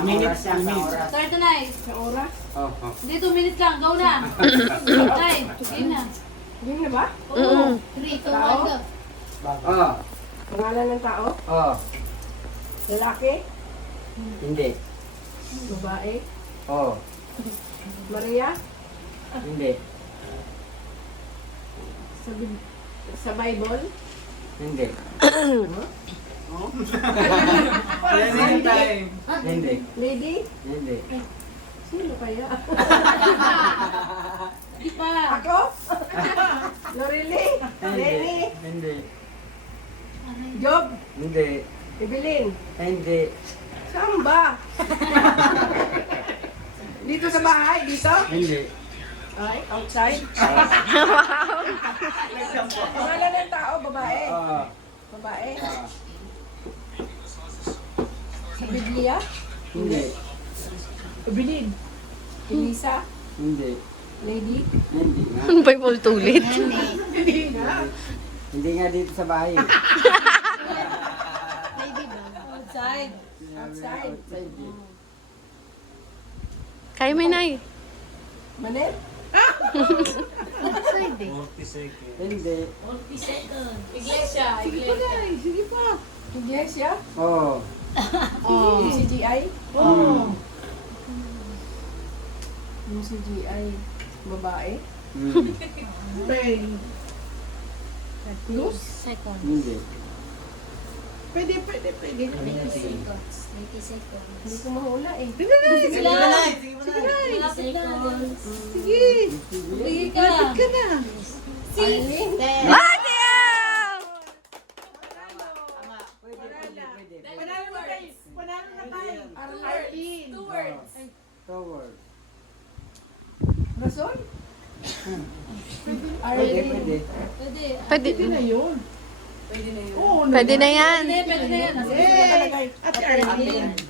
Sa minutes, sa oras. Start na, Nay. Sa oras. Oh, oh. Hindi, 2 minutes lang. Go na. Nay, game na. Game na ba? Oo. 3, 2, 1, go. Oh, Pangalan ng tao? oh. Lalaki? Hindi. Babae? Oh, Maria? hindi. Sa Bible? Hindi. Hindi. Lady? Hindi. Sino kaya? Di pa. Ako? Lorely? Lenny? Hindi. Job? Hindi. Evelyn? Hindi. Saan ba? Dito sa bahay? Dito? Hindi. Ay, outside? Pangalan ng tao? Babae? Oh, Babae? Sa Biblia? hindi. Evelyn? Elisa? Hindi. Lady? Hindi nga. Ano ba yung tulit? Hindi na. Hindi nga dito sa bahay. Outside. Outside. Outside eh. Kaya may nay. Manel? Hindi. 40 seconds. Iglesia. Sige pa dahil. Sige pa. Iglesia? Oh. CGI? Mm. Yung CGI. Babae? Mm. Luz? Seconds. Hindi. Pwede. 90 seconds. 90 seconds. Hindi ko mahula eh. Sige na. Malapit na. Sige. Bigay ka. na. Eileen? Arlene? Two words. Two words. Rason? Pwede, Arlene? pwede. Pwede. Pwede, na yun. Pwede na yun. Oo, pwede na yan. Pwede na yan. Ate Arlene.